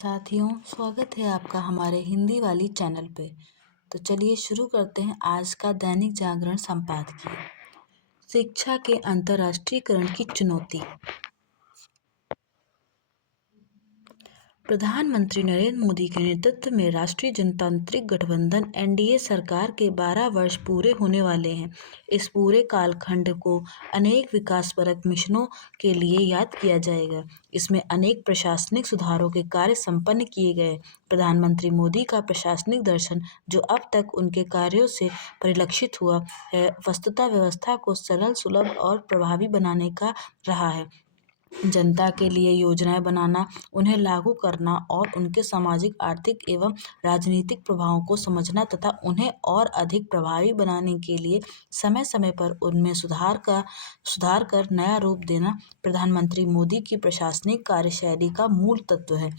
साथियों, स्वागत है आपका हमारे हिंदी वाली चैनल पे। तो चलिए शुरू करते हैं आज का दैनिक जागरण संपादकीय। शिक्षा के अंतर्राष्ट्रीयकरण की चुनौती। प्रधानमंत्री नरेंद्र मोदी के नेतृत्व में राष्ट्रीय जनतांत्रिक गठबंधन एनडीए सरकार के 12 वर्ष पूरे होने वाले हैं। इस पूरे कालखंड को अनेक विकासपरक मिशनों के लिए याद किया जाएगा। इसमें अनेक प्रशासनिक सुधारों के कार्य संपन्न किए गए। प्रधानमंत्री मोदी का प्रशासनिक दर्शन जो अब तक उनके कार्यों से परिलक्षित हुआ है, वस्तुतः व्यवस्था को सरल, सुलभ और प्रभावी बनाने का रहा है। जनता के लिए योजनाएं बनाना, उन्हें लागू करना और उनके सामाजिक, आर्थिक एवं राजनीतिक प्रभावों को समझना तथा उन्हें और अधिक प्रभावी बनाने के लिए समय समय पर उनमें सुधार कर नया रूप देना प्रधानमंत्री मोदी की प्रशासनिक कार्यशैली का मूल तत्व है।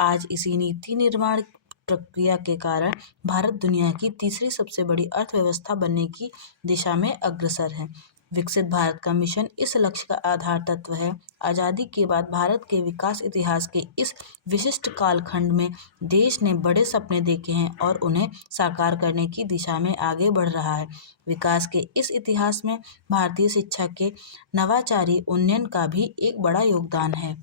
आज इसी नीति निर्माण प्रक्रिया के कारण भारत दुनिया की तीसरी सबसे बड़ी अर्थव्यवस्था बनने की दिशा में अग्रसर है। विकसित भारत का मिशन इस लक्ष्य का आधार तत्व है। आज़ादी के बाद भारत के विकास इतिहास के इस विशिष्ट कालखंड में देश ने बड़े सपने देखे हैं और उन्हें साकार करने की दिशा में आगे बढ़ रहा है। विकास के इस इतिहास में भारतीय शिक्षा के नवाचारी उन्नयन का भी एक बड़ा योगदान है।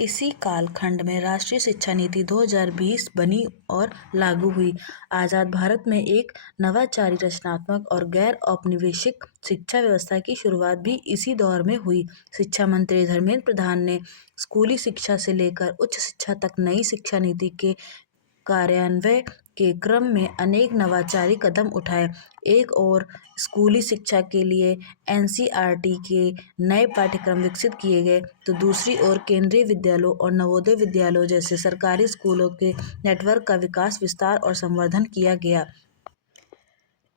इसी कालखंड में राष्ट्रीय शिक्षा नीति 2020 बनी और लागू हुई। आज़ाद भारत में एक नवाचारी, रचनात्मक और गैर औपनिवेशिक शिक्षा व्यवस्था की शुरुआत भी इसी दौर में हुई। शिक्षा मंत्री धर्मेंद्र प्रधान ने स्कूली शिक्षा से लेकर उच्च शिक्षा तक नई शिक्षा नीति के कार्यान्वयन के क्रम में अनेक नवाचारी कदम उठाए। एक ओर स्कूली शिक्षा के लिए एनसीईआरटी के नए पाठ्यक्रम विकसित किए गए, तो दूसरी ओर केंद्रीय विद्यालयों और नवोदय विद्यालयों जैसे सरकारी स्कूलों के नेटवर्क का विकास, विस्तार और संवर्धन किया गया।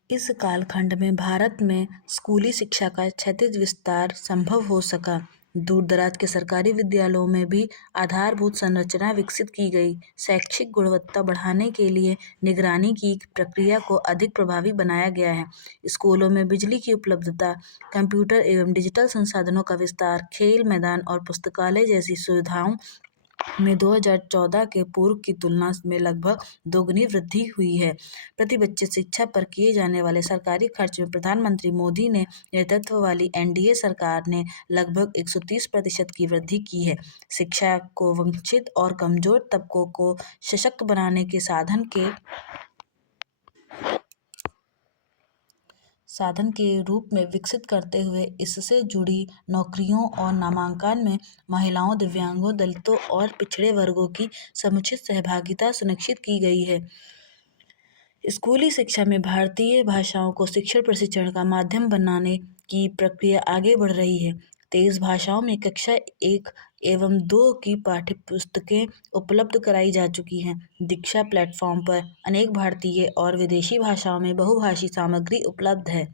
इस कालखंड में भारत में स्कूली शिक्षा का क्षैतिज विस्तार संभव हो सका। दूर-दराज के सरकारी विद्यालयों में भी आधारभूत संरचना विकसित की गई। शैक्षिक गुणवत्ता बढ़ाने के लिए निगरानी की प्रक्रिया को अधिक प्रभावी बनाया गया है। स्कूलों में बिजली की उपलब्धता, कंप्यूटर एवं डिजिटल संसाधनों का विस्तार, खेल मैदान और पुस्तकालय जैसी सुविधाओं में 2014 के पूर्व की तुलना में लगभग दोगुनी वृद्धि हुई है। प्रति बच्चे शिक्षा पर किए जाने वाले सरकारी खर्च में प्रधानमंत्री मोदी ने नेतृत्व वाली एनडीए सरकार ने लगभग 130% की वृद्धि की है। शिक्षा को वंचित और कमजोर तबकों को सशक्त बनाने के साधन के रूप में विकसित करते हुए इससे जुड़ी नौकरियों और नामांकन में महिलाओं, दिव्यांगों, दलितों और पिछड़े वर्गों की समुचित सहभागिता सुनिश्चित की गई है। स्कूली शिक्षा में भारतीय भाषाओं को शिक्षण प्रशिक्षण का माध्यम बनाने की प्रक्रिया आगे बढ़ रही है। 23 भाषाओं में कक्षा 1 एवं 2 की पाठ्यपुस्तकें उपलब्ध कराई जा चुकी हैं। दीक्षा प्लेटफॉर्म पर अनेक भारतीय और विदेशी भाषाओं में बहुभाषी सामग्री उपलब्ध है।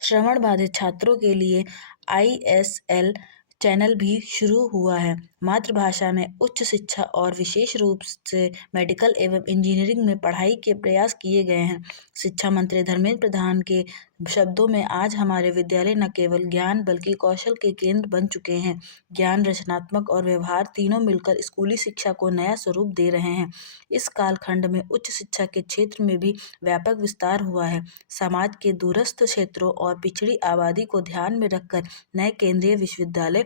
श्रवण बाधित छात्रों के लिए ISL चैनल भी शुरू हुआ है। मातृभाषा में उच्च शिक्षा और विशेष रूप से मेडिकल एवं इंजीनियरिंग में पढ़ाई के प्रयास किए गए हैं। शिक्षा मंत्री धर्मेंद्र प्रधान के शब्दों में आज हमारे विद्यालय न केवल ज्ञान बल्कि कौशल के केंद्र बन चुके हैं। ज्ञान, रचनात्मक और व्यवहार तीनों मिलकर स्कूली शिक्षा को नया स्वरूप दे रहे हैं। इस कालखंड में उच्च शिक्षा के क्षेत्र में भी व्यापक विस्तार हुआ है। समाज के दूरस्थ क्षेत्रों और पिछड़ी आबादी को ध्यान में रखकर नए केंद्रीय विश्वविद्यालय,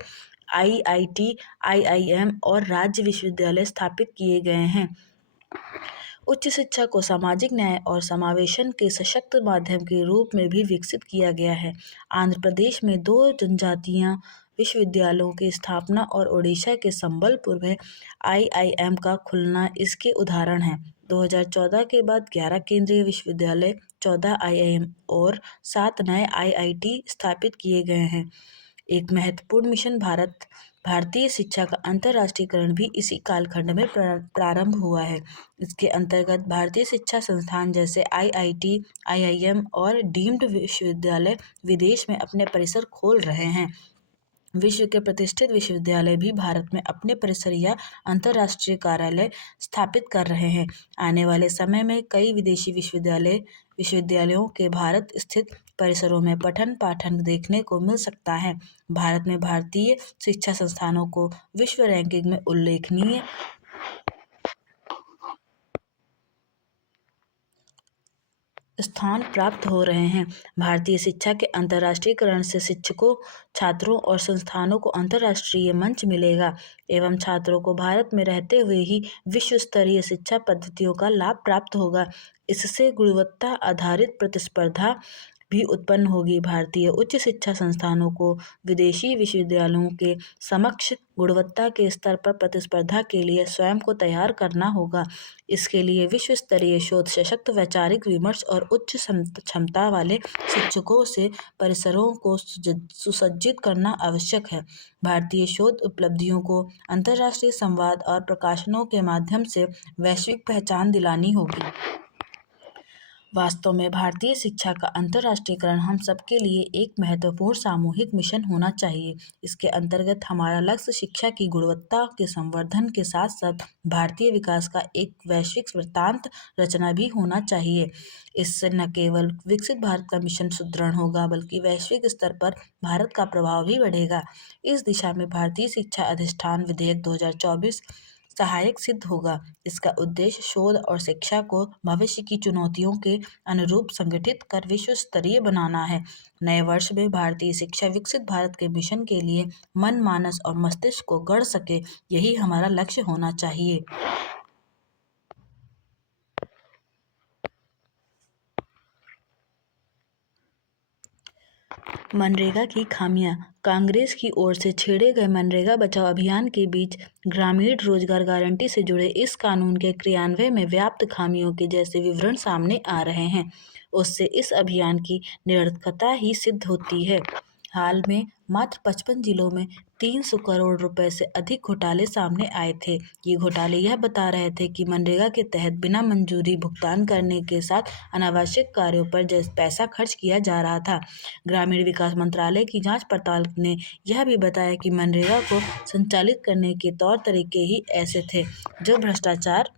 IIT, IIM और राज्य विश्वविद्यालय स्थापित किए गए हैं। उच्च शिक्षा को सामाजिक न्याय और समावेशन के सशक्त माध्यम के रूप में भी विकसित किया गया है। आंध्र प्रदेश में 2 जनजातीय विश्वविद्यालयों की स्थापना और ओडिशा के संबलपुर में IIM का खुलना इसके उदाहरण हैं। 2014 के बाद 11 केंद्रीय विश्वविद्यालय, 14 IIM और 7 नए IIT स्थापित किए गए हैं। एक महत्वपूर्ण मिशन भारतीय शिक्षा का अंतर्राष्ट्रीयकरण भी इसी कालखंड में प्रारंभ हुआ है। इसके अंतर्गत भारतीय शिक्षा संस्थान जैसे IIT, IIM और डीम्ड विश्वविद्यालय विदेश में अपने परिसर खोल रहे हैं। विश्व के प्रतिष्ठित विश्वविद्यालय भी भारत में अपने परिसर या अंतर्राष्ट्रीय कार्यालय स्थापित कर रहे हैं। आने वाले समय में कई विदेशी विश्वविद्यालयों के भारत स्थित परिसरों में पठन पाठन देखने को मिल सकता है। भारत में भारतीय शिक्षा संस्थानों को विश्व रैंकिंग में उल्लेखनीय स्थान प्राप्त हो रहे हैं। भारतीय शिक्षा के अंतर्राष्ट्रीयकरण से शिक्षकों, छात्रों और संस्थानों को अंतर्राष्ट्रीय मंच मिलेगा एवं छात्रों को भारत में रहते हुए ही विश्व स्तरीय शिक्षा पद्धतियों का लाभ प्राप्त होगा। इससे गुणवत्ता आधारित प्रतिस्पर्धा भी उत्पन्न होगी। भारतीय उच्च शिक्षा संस्थानों को विदेशी विश्वविद्यालयों के समक्ष गुणवत्ता के स्तर पर प्रतिस्पर्धा के लिए स्वयं को तैयार करना होगा। इसके लिए विश्व स्तरीय शोध, सशक्त वैचारिक विमर्श और उच्च क्षमता वाले शिक्षकों से परिसरों को सुसज्जित करना आवश्यक है। भारतीय शोध उपलब्धियों को अंतर्राष्ट्रीय संवाद और प्रकाशनों के माध्यम से वैश्विक पहचान दिलानी होगी। वास्तव में भारतीय शिक्षा का अंतर्राष्ट्रीयकरण हम सबके लिए एक महत्वपूर्ण सामूहिक मिशन होना चाहिए। इसके अंतर्गत हमारा लक्ष्य शिक्षा की गुणवत्ता के संवर्धन के साथ साथ भारतीय विकास का एक वैश्विक वृत्तांत रचना भी होना चाहिए। इससे न केवल विकसित भारत का मिशन सुदृढ़ होगा बल्कि वैश्विक स्तर पर भारत का प्रभाव भी बढ़ेगा। इस दिशा में भारतीय शिक्षा अधिष्ठान विधेयक 2024 सहायक सिद्ध होगा। इसका उद्देश्य शोध और शिक्षा को भविष्य की चुनौतियों के अनुरूप संगठित कर विश्व स्तरीय बनाना है। नए वर्ष में भारतीय शिक्षा विकसित भारत के मिशन के लिए मन, मानस और मस्तिष्क को गढ़ सके, यही हमारा लक्ष्य होना चाहिए। मनरेगा की खामियां। कांग्रेस की ओर से छेड़े गए मनरेगा बचाओ अभियान के बीच ग्रामीण रोजगार गारंटी से जुड़े इस कानून के क्रियान्वयन में व्याप्त खामियों के जैसे विवरण सामने आ रहे हैं। उससे इस अभियान की निरर्थकता ही सिद्ध होती है। हाल में मात्र 55 जिलों में 300 करोड़ रुपए से अधिक घोटाले सामने आए थे। ये घोटाले यह बता रहे थे कि मनरेगा के तहत बिना मंजूरी भुगतान करने के साथ अनावश्यक कार्यों पर पैसा खर्च किया जा रहा था। ग्रामीण विकास मंत्रालय की जांच पड़ताल ने यह भी बताया कि मनरेगा को संचालित करने के तौर तरीके ही ऐसे थे जो भ्रष्टाचार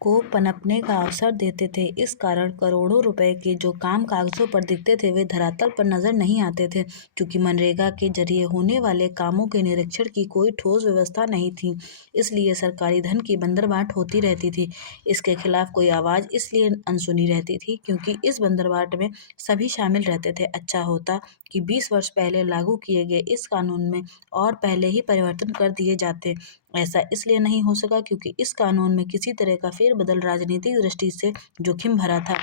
को पनपने का अवसर देते थे। इस कारण करोड़ों रुपए के जो काम कागजों पर दिखते थे वे धरातल पर नजर नहीं आते थे। क्योंकि मनरेगा के जरिए होने वाले कामों के निरीक्षण की कोई ठोस व्यवस्था नहीं थी, इसलिए सरकारी धन की बंदरबाट होती रहती थी। इसके खिलाफ कोई आवाज़ इसलिए अनसुनी रहती थी क्योंकि इस बंदरबाट में सभी शामिल रहते थे। अच्छा होता कि 20 वर्ष पहले लागू किए गए इस कानून में और पहले ही परिवर्तन कर दिए जाते। ऐसा इसलिए नहीं हो सका क्योंकि इस कानून में किसी तरह का फेरबदल राजनीतिक दृष्टि से जोखिम भरा था।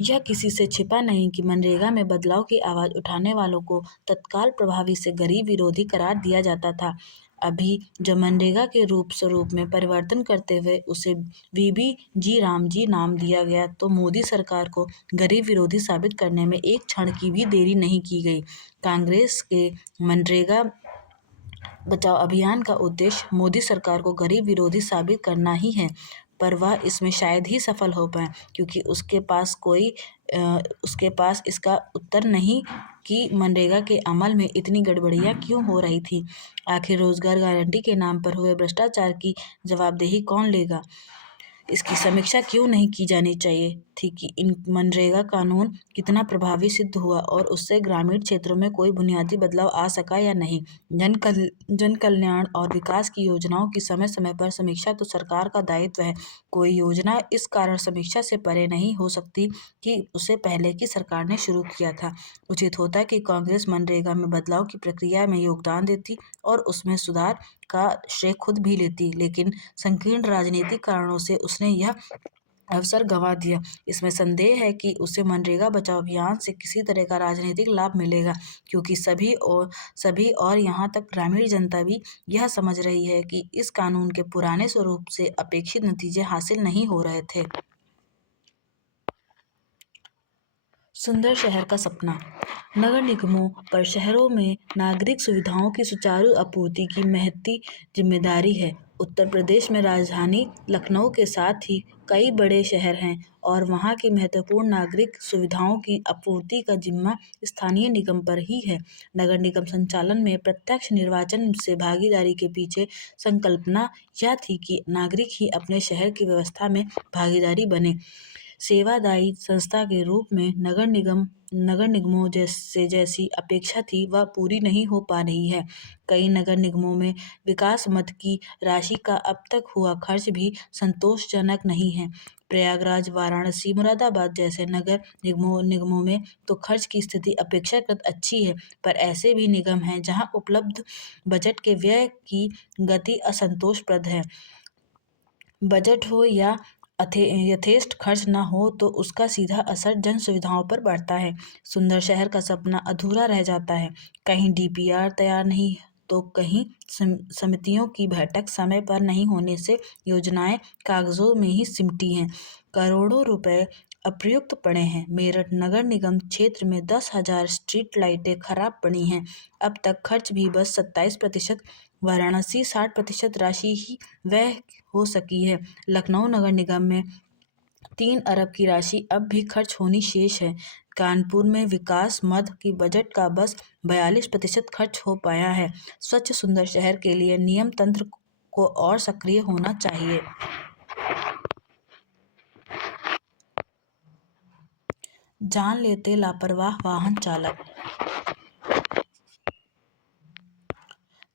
यह किसी से छिपा नहीं कि मनरेगा में बदलाव की आवाज़ उठाने वालों को तत्काल प्रभावी से गरीब विरोधी करार दिया जाता था। अभी जो मनरेगा के रूप स्वरूप में परिवर्तन करते हुए उसे VBG रामजी नाम दिया गया, तो मोदी सरकार को गरीब विरोधी साबित करने में एक क्षण की भी देरी नहीं की गई। कांग्रेस के मनरेगा बचाओ अभियान का उद्देश्य मोदी सरकार को गरीब विरोधी साबित करना ही है, पर वह इसमें शायद ही सफल हो पाए क्योंकि उसके पास इसका उत्तर नहीं कि मनरेगा के अमल में इतनी गड़बड़ियां क्यों हो रही थी। आखिर रोजगार गारंटी के नाम पर हुए भ्रष्टाचार की जवाबदेही कौन लेगा? इसकी समीक्षा क्यों नहीं की जानी चाहिए थी कि इन मनरेगा कानून कितना प्रभावी सिद्ध हुआ और उससे ग्रामीण क्षेत्रों में कोई बुनियादी बदलाव आ सका या नहीं। जन कल्याण और विकास की योजनाओं की समय समय पर समीक्षा तो सरकार का दायित्व है। कोई योजना इस कारण समीक्षा से परे नहीं हो सकती कि उसे पहले की सरकार ने शुरू किया था। उचित होता कि कांग्रेस मनरेगा में बदलाव की प्रक्रिया में योगदान देती और उसमें सुधार का श्रेय खुद भी लेती, लेकिन संकीर्ण राजनीतिक कारणों से उसने यह अवसर गंवा दिया। इसमें संदेह है कि उसे मनरेगा बचाओ अभियान से किसी तरह का राजनीतिक लाभ मिलेगा क्योंकि सभी और यहाँ तक ग्रामीण जनता भी यह समझ रही है कि इस कानून के पुराने स्वरूप से अपेक्षित नतीजे हासिल नहीं हो रहे थे। सुंदर शहर का सपना। नगर निगमों पर शहरों में नागरिक सुविधाओं की सुचारू आपूर्ति की महती जिम्मेदारी है। उत्तर प्रदेश में राजधानी लखनऊ के साथ ही कई बड़े शहर हैं और वहाँ की महत्वपूर्ण नागरिक सुविधाओं की आपूर्ति का जिम्मा स्थानीय निगम पर ही है। नगर निगम संचालन में प्रत्यक्ष निर्वाचन से भागीदारी के पीछे संकल्पना यह थी कि नागरिक ही अपने शहर की व्यवस्था में भागीदारी बने। सेवादायी संस्था के रूप में नगर निगमों जैसी अपेक्षा थी वह पूरी नहीं हो पा रही है। कई नगर निगमों में विकास मद की राशि का अब तक हुआ खर्च भी संतोषजनक नहीं है। प्रयागराज, वाराणसी, मुरादाबाद जैसे नगर निगमों में तो खर्च की स्थिति अपेक्षाकृत अच्छी है, पर ऐसे भी निगम हैं जहां उपलब्ध बजट के व्यय की गति असंतोषप्रद है। बजट हो या यथेष्ट खर्च न हो तो उसका सीधा असर जन सुविधाओं पर पड़ता है। सुंदर शहर का सपना अधूरा रह जाता है। कहीं डीपीआर तैयार नहीं तो कहीं समितियों की बैठक समय पर नहीं होने से योजनाएं कागजों में ही सिमटी हैं। करोड़ों रुपए अप्रयुक्त पड़े हैं। मेरठ नगर निगम क्षेत्र में 10,000 स्ट्रीट लाइटें खराब पड़ी हैं। अब तक खर्च भी बस 27%। वाराणसी 60% राशि ही व्यय हो सकी है। लखनऊ नगर निगम में 3 अरब की राशि अब भी खर्च होनी शेष है। कानपुर में विकास मद की बजट का बस 42% खर्च हो पाया है। स्वच्छ सुंदर शहर के लिए नियम तंत्र को और सक्रिय होना चाहिए। जान लेते लापरवाह वाहन चालक।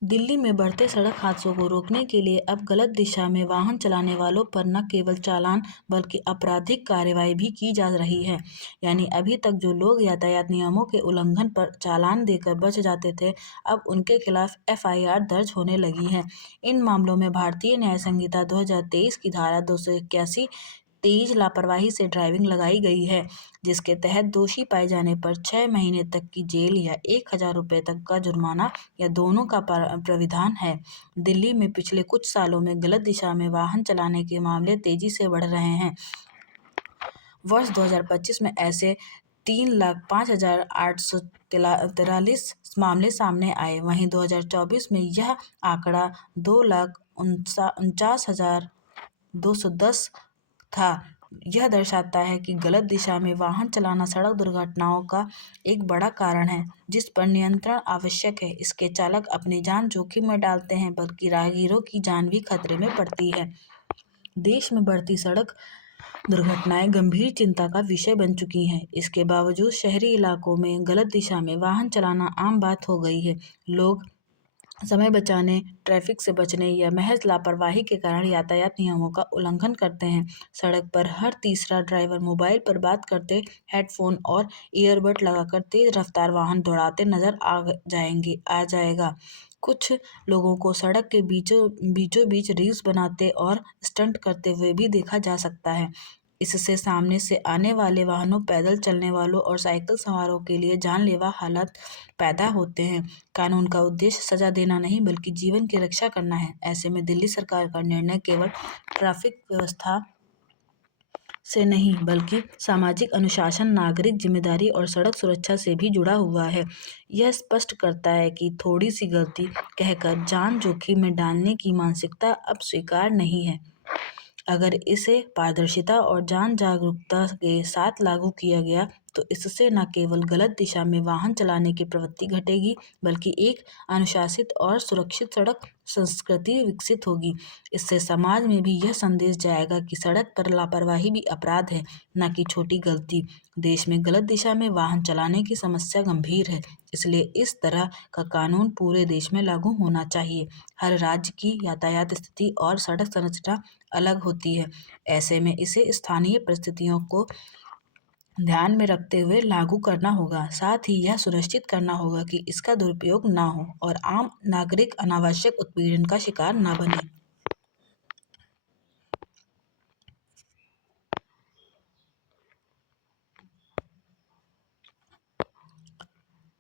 दिल्ली में बढ़ते सड़क हादसों को रोकने के लिए अब गलत दिशा में वाहन चलाने वालों पर न केवल चालान बल्कि आपराधिक कार्रवाई भी की जा रही है। यानी अभी तक जो लोग यातायात नियमों के उल्लंघन पर चालान देकर बच जाते थे, अब उनके खिलाफ एफआईआर दर्ज होने लगी है। इन मामलों में भारतीय न्याय संहिता 2023 की धारा 281 तेज लापरवाही से ड्राइविंग लगाई गई है, जिसके तहत दोषी पाए जाने पर 6 महीने तक की जेल या 1,000 रुपये तक का जुर्माना या दोनों का प्राविधान है। दिल्ली में पिछले कुछ सालों में गलत दिशा में वाहन चलाने के मामले तेजी से बढ़ रहे हैं। वर्ष 2025 में ऐसे 3,05,843 मामले सामने आए। वहीं 2024 में यह आंकड़ा 2,49,210 था। यह दर्शाता है कि गलत दिशा में वाहन चलाना सड़क दुर्घटनाओं का एक बड़ा कारण है, जिस पर नियंत्रण आवश्यक है। इसके चालक अपनी जान जोखिम में डालते हैं, बल्कि राहगीरों की जान भी खतरे में पड़ती है। देश में बढ़ती सड़क दुर्घटनाएं गंभीर चिंता का विषय बन चुकी हैं। इसके बावजूद शहरी इलाकों में गलत दिशा में वाहन चलाना आम बात हो गई है। लोग समय बचाने, ट्रैफिक से बचने या महज लापरवाही के कारण यातायात नियमों का उल्लंघन करते हैं। सड़क पर हर तीसरा ड्राइवर मोबाइल पर बात करते, हेडफोन और ईयरबड लगाकर तेज रफ्तार वाहन दौड़ाते नजर आ जाएगा। कुछ लोगों को सड़क के बीचों बीच रील्स बनाते और स्टंट करते हुए भी देखा जा सकता है। इससे सामने से आने वाले वाहनों, पैदल चलने वालों और साइकिल सवारों के लिए जानलेवा हालात पैदा होते हैं। कानून का उद्देश्य सजा देना नहीं बल्कि जीवन की रक्षा करना है। ऐसे में दिल्ली सरकार का निर्णय केवल ट्रैफिक व्यवस्था से नहीं बल्कि सामाजिक अनुशासन, नागरिक जिम्मेदारी और सड़क सुरक्षा से भी जुड़ा हुआ है। यह स्पष्ट करता है कि थोड़ी सी गलती कहकर जान जोखिम में डालने की मानसिकता अब स्वीकार नहीं है। अगर इसे पारदर्शिता और जागरूकता के साथ लागू किया गया तो इससे न केवल गलत दिशा में वाहन चलाने की प्रवृत्ति घटेगी, बल्कि एक अनुशासित और सुरक्षित सड़क संस्कृति विकसित होगी। इससे समाज में भी यह संदेश जाएगा कि सड़क पर लापरवाही भी अपराध है, न कि छोटी गलती। देश में गलत दिशा में वाहन चलाने की समस्या गंभीर है, इसलिए इस तरह का कानून पूरे देश में लागू होना चाहिए। हर राज्य की यातायात स्थिति और सड़क संरचना अलग होती है। ऐसे में इसे स्थानीय परिस्थितियों को ध्यान में रखते हुए लागू करना होगा। साथ ही यह सुनिश्चित करना होगा कि इसका दुरुपयोग न हो और आम नागरिक अनावश्यक उत्पीड़न का शिकार न बने।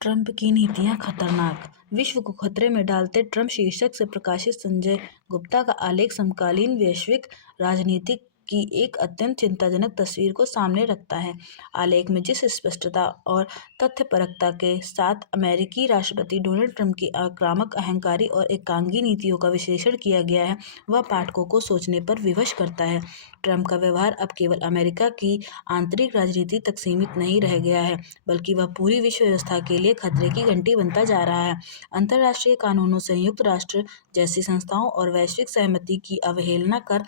ट्रंप की नीतियां खतरनाक, विश्व को खतरे में डालते ट्रंप शीर्षक से प्रकाशित संजय गुप्ता का आलेख समकालीन वैश्विक राजनीति की एक अत्यंत चिंताजनक तस्वीर को सामने रखता है। आलेख में जिस स्पष्टता और तथ्यपरकता के साथ अमेरिकी राष्ट्रपति डोनाल्ड ट्रंप की आक्रामक, अहंकारी और एकांगी नीतियों का विश्लेषण किया गया है, वह पाठकों को सोचने पर विवश करता है। ट्रंप का व्यवहार अब केवल अमेरिका की आंतरिक राजनीति तक सीमित नहीं रह गया है, बल्कि वह पूरी विश्व व्यवस्था के लिए खतरे की घंटी बनता जा रहा है। अंतर्राष्ट्रीय कानूनों, संयुक्त राष्ट्र जैसी संस्थाओं और वैश्विक सहमति की अवहेलना कर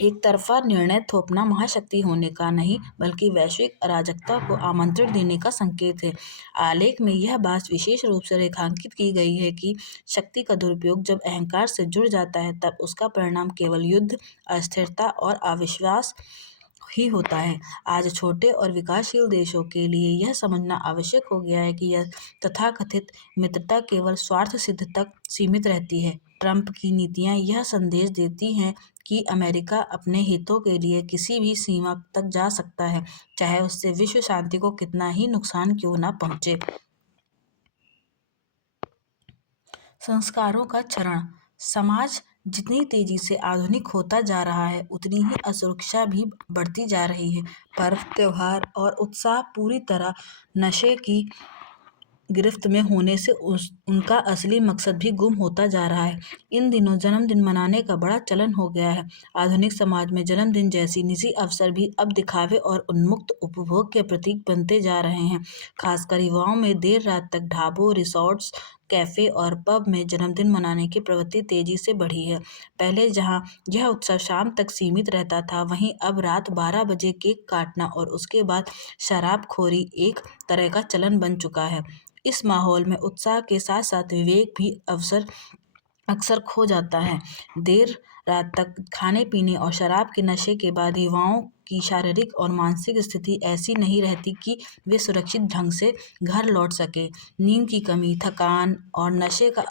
एक तरफा निर्णय थोपना महाशक्ति होने का नहीं बल्कि वैश्विक अराजकता को आमंत्रण देने का संकेत है। आलेख में यह बात विशेष रूप से रेखांकित की गई है कि शक्ति का दुरुपयोग जब अहंकार से जुड़ जाता है तब उसका परिणाम केवल युद्ध, अस्थिरता और अविश्वास ही होता है। आज छोटे और विकासशील देशों के लिए यह समझना आवश्यक हो गया है कि यह तथाकथित मित्रता केवल स्वार्थ सिद्ध तक सीमित रहती है। ट्रंप की नीतियां यह संदेश देती हैं कि अमेरिका अपने हितों के लिए किसी भी सीमा तक जा सकता है, चाहे उससे विश्व शांति को कितना ही नुकसान क्यों न पहुंचे। संस्कारों का क्षरण। समाज जितनी तेजी से आधुनिक होता जा रहा है उतनी ही असुरक्षा भी बढ़ती जा रही है। पर्व, त्योहार और उत्साह पूरी तरह नशे की गिरफ्त में होने से उनका असली मकसद भी गुम होता जा रहा है। इन दिनों जन्मदिन मनाने का बड़ा चलन हो गया है। आधुनिक समाज में जन्मदिन जैसी निजी अवसर भी अब दिखावे और उन्मुक्त उपभोग के प्रतीक बनते जा रहे हैं। खासकर युवाओं में देर रात तक ढाबों, रिसोर्ट्स, कैफे और पब में जन्मदिन मनाने की प्रवृत्ति तेजी से बढ़ी है। पहले जहां यह उत्सव शाम तक सीमित रहता था, वहीं अब रात 12 बजे केक काटना और उसके बाद शराबखोरी एक तरह का चलन बन चुका है। इस माहौल में उत्साह के साथ साथ विवेक भी अक्सर खो जाता है। देर रात तक खाने पीने और शराब के नशे के बाद युवाओं की शारीरिक और मानसिक स्थिति ऐसी नहीं रहती कि वे सुरक्षित ढंग से घर लौट सके। नींद की कमी, थकान और नशे का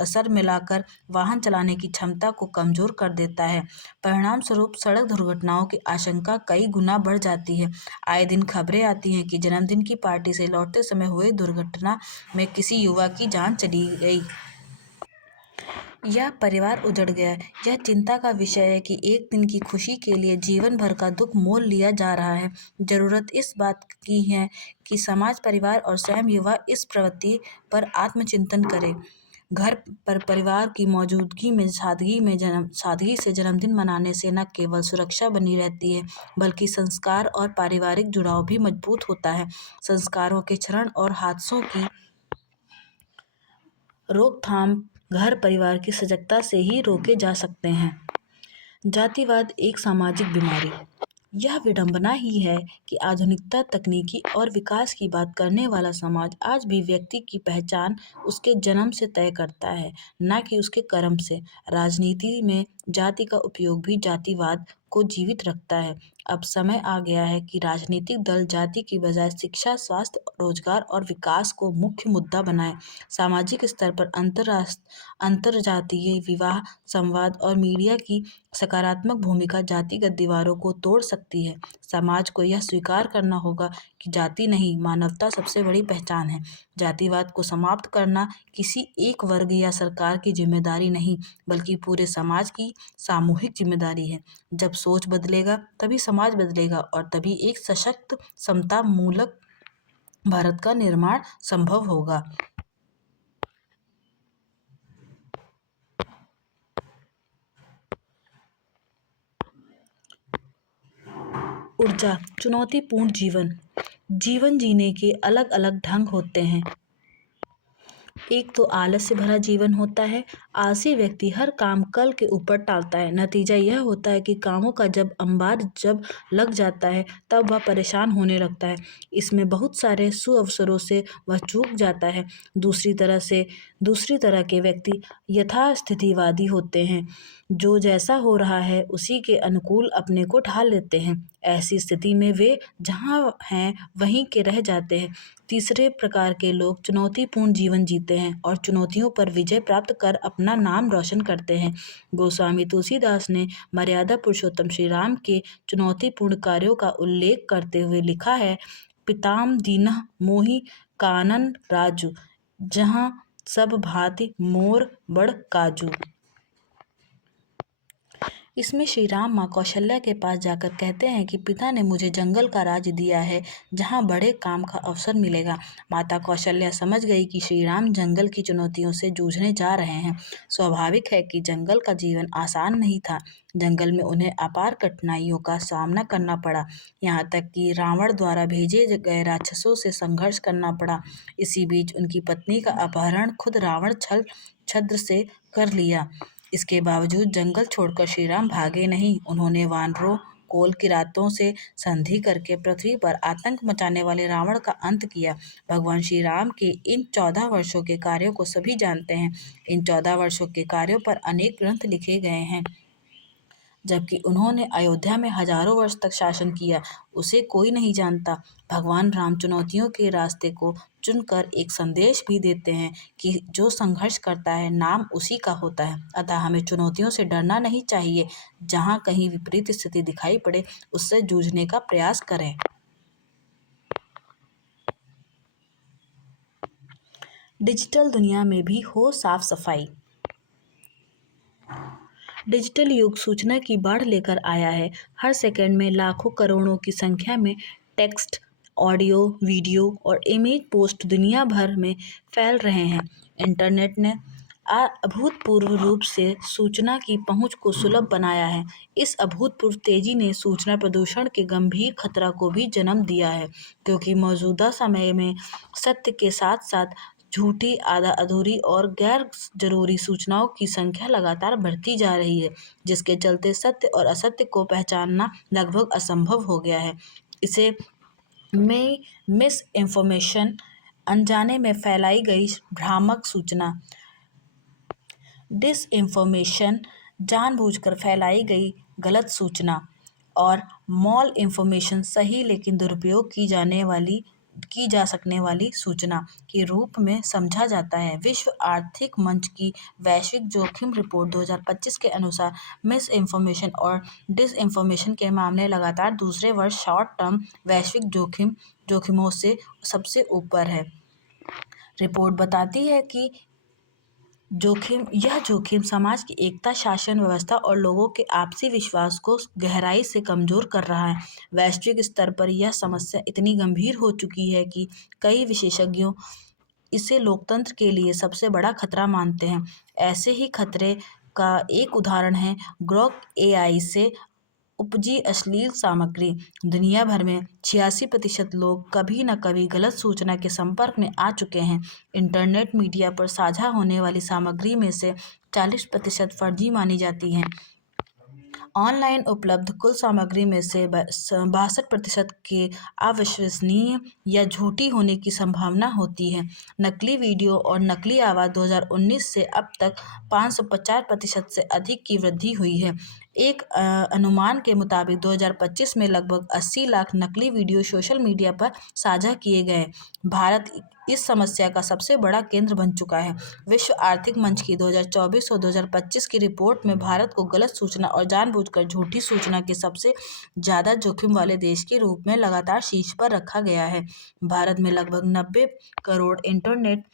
असर मिलाकर वाहन चलाने की क्षमता को कमजोर कर देता है। परिणाम स्वरूप सड़क दुर्घटनाओं की आशंका कई गुना बढ़ जाती है। आए दिन खबरें आती हैं कि जन्मदिन की पार्टी से लौटते समय हुई दुर्घटना में किसी युवा की जान चली गई या परिवार उजड़ गया। यह चिंता का विषय है कि एक दिन की खुशी के लिए जीवन भर का दुख मोल लिया जा रहा है। जरूरत इस बात की है कि समाज, परिवार और स्वयं युवा इस प्रवृत्ति पर आत्मचिंतन करे। घर पर परिवार की मौजूदगी में सादगी से जन्मदिन मनाने से न केवल सुरक्षा बनी रहती है बल्कि संस्कार और पारिवारिक जुड़ाव भी मजबूत होता है। संस्कारों के क्षरण और हादसों की रोकथाम घर परिवार की सजगता से ही रोके जा सकते हैं। जातिवाद एक सामाजिक बीमारी। यह विडंबना ही है कि आधुनिकता, तकनीकी और विकास की बात करने वाला समाज आज भी व्यक्ति की पहचान उसके जन्म से तय करता है, न कि उसके कर्म से। राजनीति में जाति का उपयोग भी जातिवाद को जीवित रखता है। अब समय आ गया है कि राजनीतिक दल जाति की बजाय शिक्षा, स्वास्थ्य, रोजगार और विकास को मुख्य मुद्दा बनाए। सामाजिक स्तर पर अंतरजातीय विवाह, संवाद और मीडिया की सकारात्मक भूमिका जातिगत दीवारों को तोड़ सकती है। समाज को यह स्वीकार करना होगा कि जाति नहीं, मानवता सबसे बड़ी पहचान है। जातिवाद को समाप्त करना किसी एक वर्ग या सरकार की जिम्मेदारी नहीं बल्कि पूरे समाज की सामूहिक जिम्मेदारी है। जब सोच बदलेगा तभी समाज बदलेगा और तभी एक सशक्त, समता मूलक भारत का निर्माण संभव होगा। ऊर्जा। चुनौतीपूर्ण जीवन। जीवन जीने के अलग अलग ढंग होते हैं। एक तो आलस से भरा जीवन होता है। आलसी व्यक्ति हर काम कल के ऊपर टालता है। नतीजा यह होता है कि कामों का जब लग जाता है तब वह परेशान होने लगता है। इसमें बहुत सारे सुअवसरों से वह चूक जाता है। दूसरी तरह के व्यक्ति यथास्थितिवादी होते हैं, जो जैसा हो रहा है उसी के अनुकूल अपने को ढाल लेते हैं। ऐसी स्थिति में वे जहाँ हैं वहीं के रह जाते हैं। तीसरे प्रकार के लोग चुनौतीपूर्ण जीवन जीते हैं और चुनौतियों पर विजय प्राप्त कर अपना नाम रोशन करते हैं। गोस्वामी तुलसीदास ने मर्यादा पुरुषोत्तम श्री राम के चुनौतीपूर्ण कार्यों का उल्लेख करते हुए लिखा है, पिताम दीनः मोहि कानन राजू, जहाँ सब भांति मोर बड़ काजू। इसमें श्री राम माँ कौशल्या के पास जाकर कहते हैं कि पिता ने मुझे जंगल का राज दिया है जहाँ बड़े काम का अवसर मिलेगा। माता कौशल्या समझ गई कि श्री राम जंगल की चुनौतियों से जूझने जा रहे हैं। स्वाभाविक है कि जंगल का जीवन आसान नहीं था। जंगल में उन्हें अपार कठिनाइयों का सामना करना पड़ा, यहाँ तक कि रावण द्वारा भेजे गए राक्षसों से संघर्ष करना पड़ा। इसी बीच उनकी पत्नी का अपहरण खुद रावण छल छद्म से कर लिया। इसके बावजूद जंगल छोड़कर श्री राम भागे नहीं। उन्होंने वानरों, कोल किरातों से संधि करके पृथ्वी पर आतंक मचाने वाले रावण का अंत किया। भगवान श्री राम के इन 14 वर्षों के कार्यों को सभी जानते हैं। इन 14 वर्षों के कार्यों पर अनेक ग्रंथ लिखे गए हैं। जबकि उन्होंने अयोध्या में हजारों वर्ष तक शासन किया, उसे कोई नहीं जानता। भगवान राम चुनौतियों के रास्ते को चुनकर एक संदेश भी देते हैं कि जो संघर्ष करता है नाम उसी का होता है। अतः हमें चुनौतियों से डरना नहीं चाहिए। जहाँ कहीं विपरीत स्थिति दिखाई पड़े, उससे जूझने का प्रयास करें। डिजिटल दुनिया में भी हो साफ सफाई। डिजिटल युग सूचना की बाढ़ लेकर आया है। हर सेकंड में लाखों करोड़ों की संख्या में टेक्स्ट, ऑडियो, वीडियो और इमेज पोस्ट दुनिया भर में फैल रहे हैं। इंटरनेट ने अभूतपूर्व रूप से सूचना की पहुंच को सुलभ बनाया है। इस अभूतपूर्व तेजी ने सूचना प्रदूषण के गंभीर खतरा को भी जन्म दिया है, क्योंकि मौजूदा समय में सत्य के साथ साथ झूठी, आधा अधूरी और गैर जरूरी सूचनाओं की संख्या लगातार बढ़ती जा रही है, जिसके चलते सत्य और असत्य को पहचानना लगभग असंभव हो गया है। इसे में मिस इन्फॉर्मेशन, अनजाने में फैलाई गई भ्रामक सूचना, डिसइन्फॉर्मेशन, जानबूझकर फैलाई गई गलत सूचना, और मॉल इन्फॉर्मेशन, सही लेकिन दुरुपयोग की जा सकने वाली सूचना के रूप में समझा जाता है। विश्व आर्थिक मंच की वैश्विक जोखिम रिपोर्ट 2025 के अनुसार मिस इन्फॉर्मेशन और डिसइन्फॉर्मेशन के मामले लगातार दूसरे वर्ष शॉर्ट टर्म वैश्विक जोखिमों से सबसे ऊपर है। रिपोर्ट बताती है कि यह जोखिम समाज की एकता, शासन व्यवस्था और लोगों के आपसी विश्वास को गहराई से कमजोर कर रहा है। वैश्विक स्तर पर यह समस्या इतनी गंभीर हो चुकी है कि कई विशेषज्ञों इसे लोकतंत्र के लिए सबसे बड़ा खतरा मानते हैं। ऐसे ही खतरे का एक उदाहरण है ग्रोक एआई से उपजी अश्लील सामग्री। दुनिया भर में 86% लोग कभी न कभी गलत सूचना के संपर्क में आ चुके हैं। इंटरनेट मीडिया पर साझा होने वाली सामग्री में से 40% फर्जी मानी जाती है। ऑनलाइन उपलब्ध कुल सामग्री में से 62% के अविश्वसनीय या झूठी होने की संभावना होती है। नकली वीडियो और नकली आवाज़ 2019 से अब तक 550% से अधिक की वृद्धि हुई है। एक अनुमान के मुताबिक 2025 में लगभग 80 लाख नकली वीडियो सोशल मीडिया पर साझा किए गए। भारत इस समस्या का सबसे बड़ा केंद्र बन चुका है। विश्व आर्थिक मंच की 2024 और 2025 की रिपोर्ट में भारत को गलत सूचना और जानबूझकर झूठी सूचना के सबसे ज़्यादा जोखिम वाले देश के रूप में लगातार शीर्ष पर रखा गया है। भारत में लगभग 90 करोड़ इंटरनेट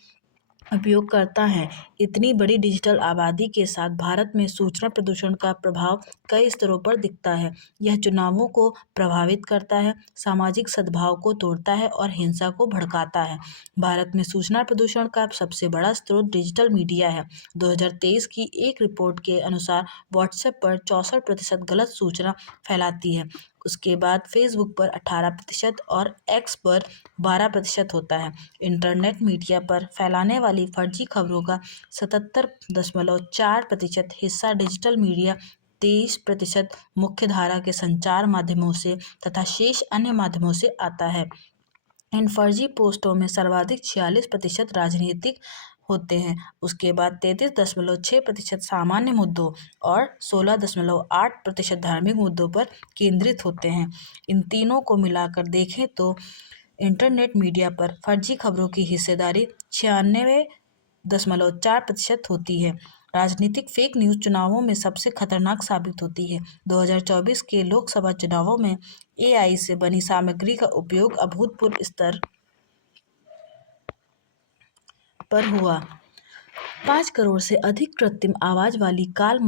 उपयोगकर्ता हैं। इतनी बड़ी डिजिटल आबादी के साथ भारत में सूचना प्रदूषण का प्रभाव कई स्तरों पर दिखता है। यह चुनावों को प्रभावित करता है, सामाजिक सद्भाव को तोड़ता है और हिंसा को भड़काता है। भारत में सूचना प्रदूषण का सबसे बड़ा स्रोत डिजिटल मीडिया है। 2023 की एक रिपोर्ट के अनुसार व्हाट्सएप पर 64% गलत सूचना फैलाती है। उसके बाद फेसबुक पर 18% और एक्स पर 12% होता है। इंटरनेट मीडिया पर फैलाने वाली फर्जी खबरों का 77.4% हिस्सा डिजिटल मीडिया, 23% मुख्यधारा के संचार माध्यमों से तथा शेष अन्य माध्यमों से आता है। इन फर्जी पोस्टों में सर्वाधिक 46% राजनीतिक होते हैं। उसके बाद 33.6% सामान्य मुद्दों और 16.8% धार्मिक मुद्दों पर केंद्रित होते हैं। इन तीनों को मिलाकर देखें तो इंटरनेट मीडिया पर फर्जी खबरों की हिस्सेदारी 96.4% होती है। राजनीतिक फेक न्यूज़ चुनावों में सबसे खतरनाक साबित होती है। 2024 के लोकसभा चुनावों में एआई से बनी सामग्री का उपयोग अभूतपूर्व स्तर पर हुआ। 5 करोड़ से अधिक कृत्रिम आवाज़ वाली कॉल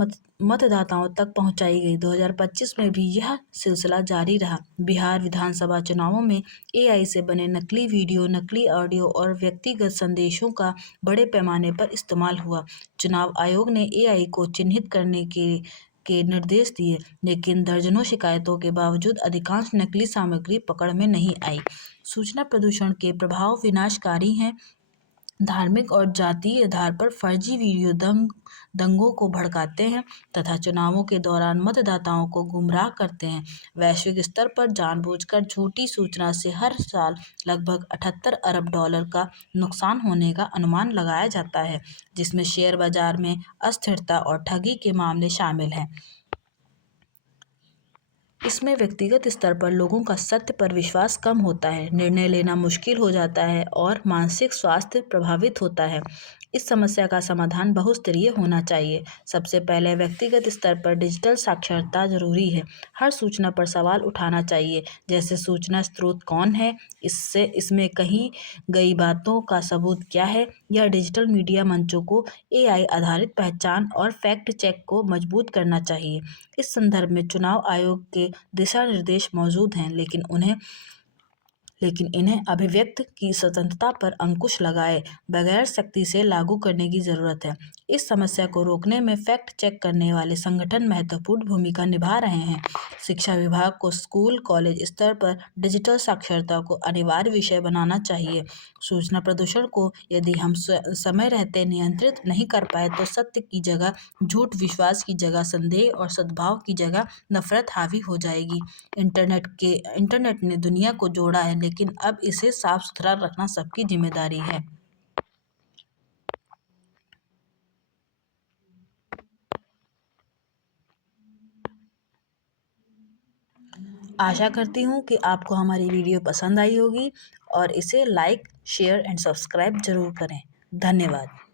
मतदाताओं तक पहुंचाई गई। 2025 में भी यह सिलसिला जारी रहा। बिहार विधानसभा चुनावों में एआई से बने नकली वीडियो, नकली ऑडियो और व्यक्तिगत संदेशों का बड़े पैमाने पर इस्तेमाल हुआ। चुनाव आयोग ने एआई को चिन्हित करने के निर्देश दिए, लेकिन दर्जनों शिकायतों के बावजूद अधिकांश नकली सामग्री पकड़ में नहीं आई। सूचना प्रदूषण के प्रभाव विनाशकारी हैं। धार्मिक और जातीय आधार पर फर्जी वीडियो दंगों को भड़काते हैं तथा चुनावों के दौरान मतदाताओं को गुमराह करते हैं। वैश्विक स्तर पर जानबूझकर झूठी सूचना से हर साल लगभग 78 अरब डॉलर का नुकसान होने का अनुमान लगाया जाता है, जिसमें शेयर बाजार में अस्थिरता और ठगी के मामले शामिल हैं। इसमें व्यक्तिगत स्तर पर लोगों का सत्य पर विश्वास कम होता है, निर्णय लेना मुश्किल हो जाता है और मानसिक स्वास्थ्य प्रभावित होता है। इस समस्या का समाधान बहुस्तरीय होना चाहिए। सबसे पहले व्यक्तिगत स्तर पर डिजिटल साक्षरता जरूरी है। हर सूचना पर सवाल उठाना चाहिए, जैसे सूचना स्रोत कौन है, इसमें कही गई बातों का सबूत क्या है, या डिजिटल मीडिया मंचों को एआई आधारित पहचान और फैक्ट चेक को मजबूत करना चाहिए। इस संदर्भ में चुनाव आयोग के दिशा निर्देश मौजूद हैं, लेकिन इन्हें अभिव्यक्त की स्वतंत्रता पर अंकुश लगाए बगैर सख्ती से लागू करने की जरूरत है। इस समस्या को रोकने में फैक्ट चेक करने वाले संगठन महत्वपूर्ण भूमिका निभा रहे हैं। शिक्षा विभाग को स्कूल कॉलेज स्तर पर डिजिटल साक्षरता को अनिवार्य विषय बनाना चाहिए। सूचना प्रदूषण को यदि हम समय रहते नियंत्रित नहीं कर पाए तो सत्य की जगह झूठ, विश्वास की जगह संदेह और सद्भाव की जगह नफरत हावी हो जाएगी। इंटरनेट ने दुनिया को जोड़ा है, लेकिन अब इसे साफ सुथरा रखना सबकी जिम्मेदारी है। आशा करती हूँ कि आपको हमारी वीडियो पसंद आई होगी और इसे लाइक, शेयर एंड सब्सक्राइब जरूर करें। धन्यवाद।